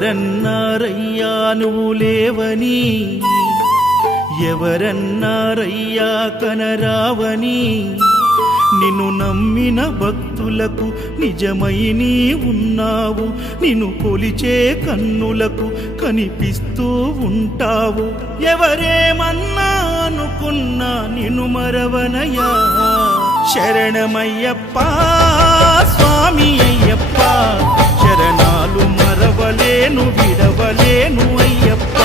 ఎవరన్నారయ్యా నువ్వు లేవని, ఎవరన్నారయ్యా కనరావని, నిన్ను నమ్మిన భక్తులకు నిజమై నీ ఉన్నావు, నిన్ను కొలిచే కన్నులకు కనిపిస్తూ ఉంటావు. ఎవరేమన్నా అనుకున్నా నిన్ను మరవనయ్యా. శరణమయ్యప్ప స్వామి అయ్యప్ప, శరణాలు మరవలేను విడవలేను అయ్యప్ప.